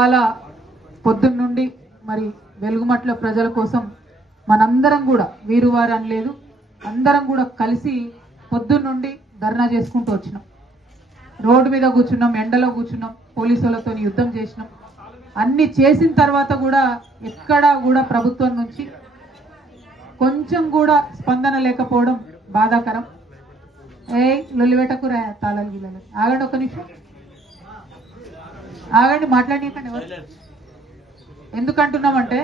ఇవాళ పొద్దున్న నుండి మరి వెలుగుమట్ల ప్రజల కోసం మనందరం కూడా వీరువారు అని లేదు, అందరం కూడా కలిసి పొద్దున్న నుండి ధర్నా చేసుకుంటూ వచ్చినాం. రోడ్డు మీద కూర్చున్నాం, ఎండలో కూర్చున్నాం, పోలీసులతో యుద్ధం చేసినాం. అన్ని చేసిన తర్వాత కూడా ఎక్కడా కూడా ప్రభుత్వం నుంచి కొంచెం కూడా స్పందన లేకపోవడం బాధాకరం. లొల్లివేటకు తాళాలు గీలాలి. ఆగండి, ఒక్క నిమిషం ఆగండి, మాట్లాడికండి. ఎవరు ఎందుకంటున్నామంటే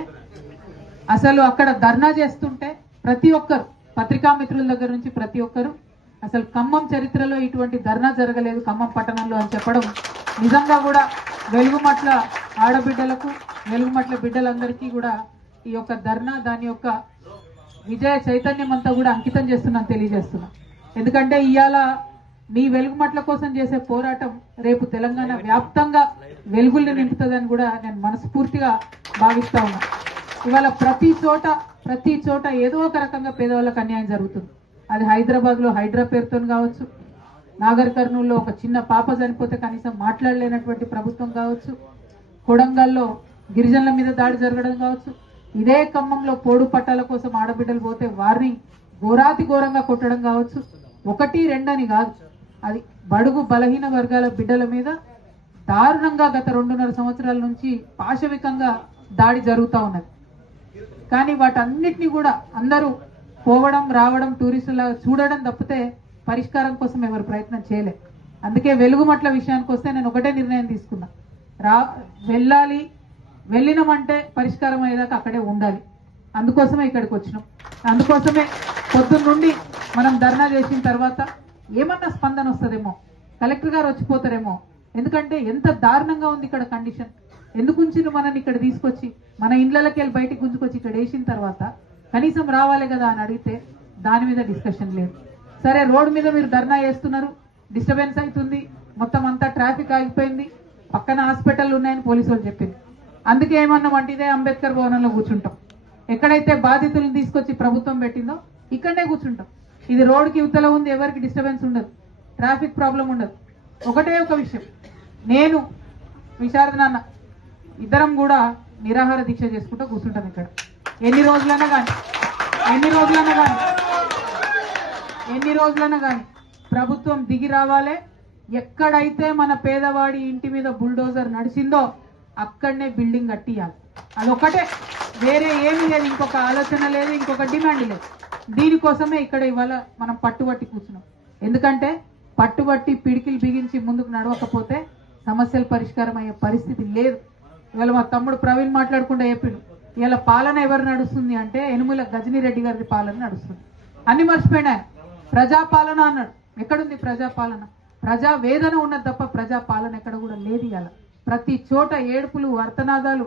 అసలు అక్కడ ధర్నా చేస్తుంటే ప్రతి ఒక్కరు, పత్రికా మిత్రుల దగ్గర నుంచి ప్రతి ఒక్కరు, అసలు ఖమ్మం చరిత్రలో ఇటువంటి ధర్నా జరగలేదు ఖమ్మం పట్టణంలో అని చెప్పడం నిజంగా కూడా వెలుగుమట్ల ఆడబిడ్డలకు, వెలుగుమట్ల బిడ్డలందరికీ కూడా ఈ యొక్క ధర్నా దాని యొక్క విజయ చైతన్యం అంతా కూడా అంకితం చేస్తున్నాను, తెలియజేస్తున్నా. ఎందుకంటే ఇవాళ మీ వెలుగుమట్ల కోసం చేసే పోరాటం రేపు తెలంగాణ వ్యాప్తంగా వెలుగుల్ని నింపుతుందని కూడా నేను మనస్ఫూర్తిగా భావిస్తా ఉన్నా. ఇవాళ ప్రతి చోట ఏదో ఒక రకంగా పేదవాళ్ళకి అన్యాయం జరుగుతుంది. అది హైదరాబాద్ లో హైడ్రా పేరుతో కావచ్చు, నాగర్ కర్నూల్లో ఒక చిన్న పాప చనిపోతే కనీసం మాట్లాడలేనటువంటి ప్రభుత్వం కావచ్చు, కొడంగల్లో గిరిజనుల మీద దాడి జరగడం కావచ్చు, ఇదే ఖమ్మంలో పోడు పట్టాల కోసం ఆడబిడ్డలు పోతే వారిని ఘోరాతి ఘోరంగా కొట్టడం కావచ్చు. 1, 2 అని కాదు, అది బడుగు బలహీన వర్గాల బిడ్డల మీద దారుణంగా గత 2.5 సంవత్సరాల నుంచి పాశవికంగా దాడి జరుగుతూ ఉన్నది. కానీ వాటన్నిటిని కూడా అందరూ పోవడం రావడం టూరిస్టులా చూడడం తప్పితే పరిష్కారం కోసం ఎవరు ప్రయత్నం చేయలేదు. అందుకే వెలుగుమట్ల విషయానికి వస్తే నేను ఒకటే నిర్ణయం తీసుకున్నా, వెళ్ళాలి, వెళ్ళినామంటే పరిష్కారం అయ్యేదాకా అక్కడే ఉండాలి. అందుకోసమే ఇక్కడికి వచ్చినాం. అందుకోసమే పొద్దున్న నుండి మనం ధర్నా చేసిన తర్వాత ఏమన్నా స్పందన వస్తుందేమో, కలెక్టర్ గారు వచ్చిపోతారేమో. ఎందుకంటే ఎంత దారుణంగా ఉంది ఇక్కడ కండిషన్. ఎందుకు ఉంచిన మనని ఇక్కడ తీసుకొచ్చి మన ఇండ్లకి వెళ్ళి బయటికి గుంజుకొచ్చి ఇక్కడ వేసిన తర్వాత కనీసం రావాలి కదా అని అడిగితే దాని మీద డిస్కషన్ లేదు. సరే, రోడ్డు మీద మీరు ధర్నా చేస్తున్నారు, డిస్టర్బెన్స్ అవుతుంది, మొత్తం అంతా ట్రాఫిక్ ఆగిపోయింది, పక్కన హాస్పిటల్ ఉన్నాయని పోలీసు వాళ్ళు చెప్పింది. అందుకే ఏమన్నామంటే ఇదే అంబేద్కర్ భవనంలో కూర్చుంటాం. ఎక్కడైతే బాధితులను తీసుకొచ్చి ప్రభుత్వం పెట్టిందో ఇక్కడనే కూర్చుంటాం. ఇది రోడ్డుకి ఉత్తల ఉంది, ఎవరికి డిస్టర్బెన్స్ ఉండదు, ట్రాఫిక్ ప్రాబ్లం ఉండదు. ఒకటే ఒక విషయం, నేను విశారద నాన్న ఇద్దరం కూడా నిరాహార దీక్ష చేసుకుంటూ కూర్చుంటాం ఇక్కడ. ఎన్ని రోజులైనా కానీ ప్రభుత్వం దిగి రావాలి. ఎక్కడైతే మన పేదవాడి ఇంటి మీద బుల్డోజర్ నడిచిందో అక్కడనే బిల్డింగ్ కట్టియాలి. అదొకటే, వేరే ఏమీ లేదు, ఇంకొక ఆలోచన లేదు, ఇంకొక డిమాండ్ లేదు. దీనికోసమే ఇక్కడ ఇవాళ మనం పట్టుబట్టి కూర్చున్నాం. ఎందుకంటే పట్టుబట్టి పిడికిలు బిగించి ముందుకు నడవకపోతే సమస్యలు పరిష్కారం అయ్యే పరిస్థితి లేదు. ఇవాళ మా తమ్ముడు ప్రవీణ్ మాట్లాడకుండా చెప్పిండు, ఇవాళ పాలన ఎవరు నడుస్తుంది అంటే యనుమల గజనీ రెడ్డి గారి పాలన నడుస్తుంది. అన్ని మర్చిపోయినా, ప్రజాపాలన అన్నాడు. ఎక్కడుంది ప్రజాపాలన? ప్రజా వేదన ఉన్నది తప్ప ప్రజాపాలన ఎక్కడ కూడా లేదు. ఇవాళ ప్రతి చోట ఏడుపులు, వర్తనాదాలు,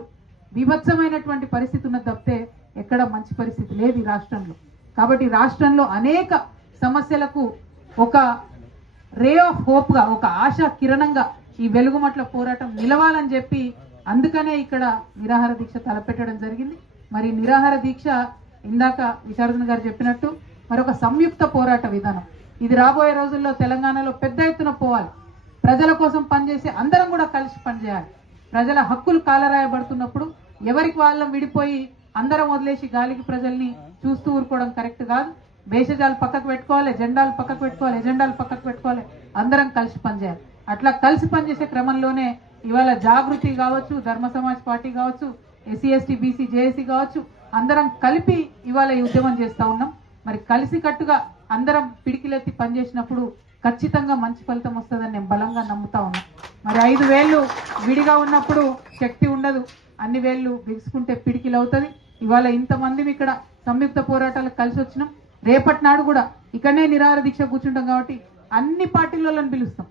విభత్సమైనటువంటి పరిస్థితి ఉన్నది తప్పితే ఎక్కడ మంచి పరిస్థితి లేదు ఈ రాష్ట్రంలో. కాబట్టి రాష్ట్రంలో అనేక సమస్యలకు ఒక రే ఆఫ్ హోప్ గా, ఒక ఆశా కిరణంగా ఈ వెలుగుమట్ల పోరాటం నిలవాలని చెప్పి అందుకనే ఇక్కడ నిరాహార దీక్ష తలపెట్టడం జరిగింది. మరి నిరాహార దీక్ష ఇందాక విశారదన్ గారు చెప్పినట్టు మరొక సంయుక్త పోరాట విధానం. ఇది రాబోయే రోజుల్లో తెలంగాణలో పెద్ద ఎత్తున పోవాలి. ప్రజల కోసం పనిచేసి అందరం కూడా కలిసి పనిచేయాలి. ప్రజల హక్కులు కాలరాయబడుతున్నప్పుడు ఎవరికి వాళ్ళం విడిపోయి అందరం వదిలేసి గాలికి ప్రజల్ని చూస్తూ ఊరుకోవడం కరెక్ట్ కాదు. భేషజాలు పక్కకు పెట్టుకోవాలి, జెండాలు పక్కకు పెట్టుకోవాలి, ఎజెండాలు పక్కకు పెట్టుకోవాలి, అందరం కలిసి పనిచేయాలి. అట్లా కలిసి పనిచేసే క్రమంలోనే ఇవాళ జాగృతి కావచ్చు, ధర్మ సమాజ్ పార్టీ కావచ్చు, ఎస్సీ ఎస్టీ బీసీ జేఏసీ కావచ్చు, అందరం కలిపి ఇవాళ ఈ ఉద్యమం చేస్తా ఉన్నాం. మరి కలిసి కట్టుగా అందరం పిడికిలెత్తి పనిచేసినప్పుడు ఖచ్చితంగా మంచి ఫలితం వస్తుందని నేను బలంగా నమ్ముతా ఉన్నా. మరి 5 వేళ్లు విడిగా ఉన్నప్పుడు శక్తి ఉండదు, అన్ని వేళ్లు బిగుసుకుంటే పిడికిలు అవుతుంది. ఇవాళ ఇంతమంది ఇక్కడ సంయుక్త పోరాటాలకు కలిసి వచ్చినాం. రేపటి నాడు కూడా ఇక్కడనే నిరాహార దీక్ష కూర్చుంటాం. కాబట్టి అన్ని పార్టీల వాళ్ళని పిలుస్తాం,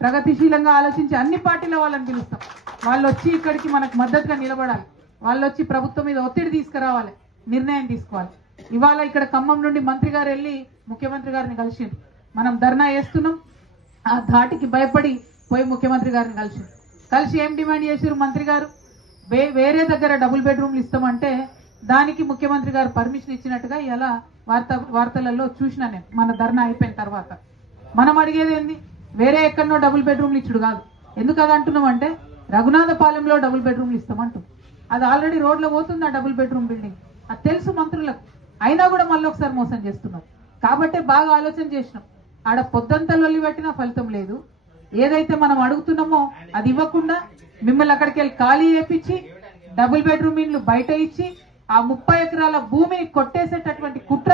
ప్రగతిశీలంగా ఆలోచించి అన్ని పార్టీల వాళ్ళని పిలుస్తాం. వాళ్ళు వచ్చి ఇక్కడికి మనకు మద్దతుగా నిలబడాలి, వాళ్ళు వచ్చి ప్రభుత్వం మీద ఒత్తిడి తీసుకురావాలి, నిర్ణయం తీసుకోవాలి. ఇవాళ ఇక్కడ ఖమ్మం నుండి మంత్రి గారు వెళ్ళి ముఖ్యమంత్రి గారిని కలిసిండ్రు. మనం ధర్నా చేస్తున్నాం, ఆ ధాటికి భయపడి పోయి ముఖ్యమంత్రి గారిని కలిసి ఏం డిమాండ్ చేశారు మంత్రి గారు? వేరే దగ్గర డబుల్ బెడ్రూమ్లు ఇస్తామంటే దానికి ముఖ్యమంత్రి గారు పర్మిషన్ ఇచ్చినట్టుగా ఇలా వార్తలలో చూసినా నేను. మన ధర్నా అయిపోయిన తర్వాత మనం అడిగేది ఏంది? వేరే ఎక్కడనో డబుల్ బెడ్రూమ్లు ఇచ్చుడు కాదు. ఎందుకు అది అంటున్నాం అంటే రఘునాథపాలెంలో డబుల్ బెడ్రూమ్లు ఇస్తామంటాం. అది ఆల్రెడీ రోడ్లో పోతుంది ఆ డబుల్ బెడ్రూమ్ బిల్డింగ్. అది తెలుసు మంత్రులకు, అయినా కూడా మళ్ళీ ఒకసారి మోసం చేస్తున్నారు. కాబట్టే బాగా ఆలోచన చేసినాం. ఆడ పొద్దంతా లొల్లి పెట్టినా ఫలితం లేదు. ఏదైతే మనం అడుగుతున్నామో అది ఇవ్వకుండా మిమ్మల్ని అక్కడికి వెళ్ళి ఖాళీ చేపించి డబుల్ బెడ్రూమ్ ఇండ్లు బయట ఇచ్చి ఆ 30 ఎకరాల భూమిని కొట్టేసేటటువంటి కుట్ర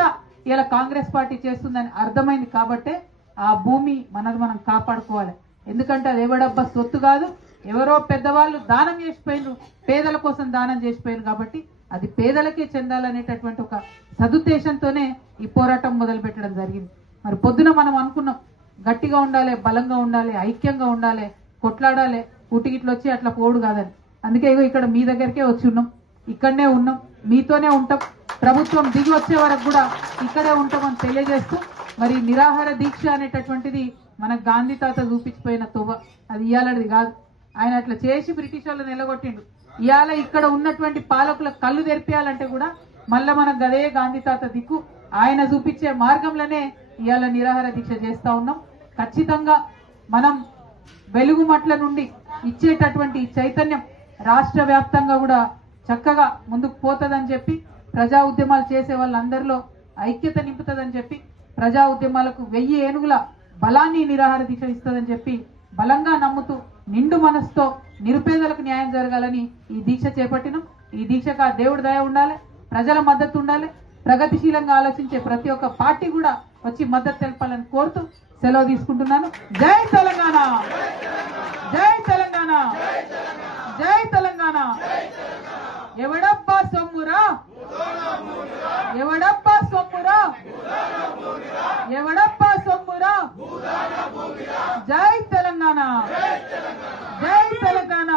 ఇలా కాంగ్రెస్ పార్టీ చేస్తుందని అర్థమైంది. కాబట్టే ఆ భూమి మనది మనం కాపాడుకోవాలి. ఎందుకంటే అది ఎవడబ్బా సొత్తు కాదు, ఎవరో పెద్దవాళ్ళు దానం చేసిపోయినారు, పేదల కోసం దానం చేసిపోయారు. కాబట్టి అది పేదలకే చెందాలనేటటువంటి ఒక సదుద్దేశంతోనే ఈ పోరాటం మొదలు పెట్టడం జరిగింది. మరి పొద్దున మనం అనుకున్నాం గట్టిగా ఉండాలి, బలంగా ఉండాలి, ఐక్యంగా ఉండాలి, కొట్లాడాలి, ఊటిగిట్లు వచ్చి అట్లా పోడు కాదని. అందుకే ఇక్కడ మీ దగ్గరికే వచ్చి ఉన్నాం, ఇక్కడనే ఉన్నాం, మీతోనే ఉంటాం, ప్రభుత్వం దిగి వచ్చే వరకు కూడా ఇక్కడే ఉంటామని తెలియజేస్తూ మరి నిరాహార దీక్ష అనేటటువంటిది మన గాంధీ తాత చూపించిపోయిన తొవ్వ, అది ఇయ్యాలది కాదు. ఆయన అట్లా చేసి బ్రిటిష్ వాళ్ళు నిలగొట్టిండు. ఇవాళ ఇక్కడ ఉన్నటువంటి పాలకుల కళ్ళు తెరిపేయాలంటే కూడా మళ్ళా మన గదే గాంధీ తాత దిక్కు ఆయన చూపించే మార్గంలోనే ఇవాళ నిరాహార దీక్ష చేస్తా ఉన్నాం. ఖచ్చితంగా మనం వెలుగుమట్ల నుండి ఇచ్చేటటువంటి చైతన్యం రాష్ట్ర వ్యాప్తంగా కూడా చక్కగా ముందుకు పోతుందని చెప్పి, ప్రజా ఉద్యమాలు చేసే వాళ్ళందరిలో ఐక్యత నింపుతుందని చెప్పి, ప్రజా ఉద్యమాలకు 1000 ఏనుగుల బలాన్ని నిరాహార దీక్ష ఇస్తుందని చెప్పి బలంగా నమ్ముతూ నిండు మనసుతో నిరుపేదలకు న్యాయం జరగాలని ఈ దీక్ష చేపట్టినాం. ఈ దీక్షకు ఆ దేవుడి దయ ఉండాలి, ప్రజల మద్దతు ఉండాలి, ప్రగతిశీలంగా ఆలోచించే ప్రతి ఒక్క పార్టీ కూడా వచ్చి మద్దతు తెలపాలని కోరుతూ సెలవు తీసుకుంటున్నాను. జై తెలంగాణ, జై తెలంగాణ, జై తెలంగాణ. ఎవడబ్బా సొమ్మురా, ఎవడబ్బా సొమ్మురా, ఎవడబ్బా సొమ్మురా. జై తెలంగాణ, జై తెలంగాణ.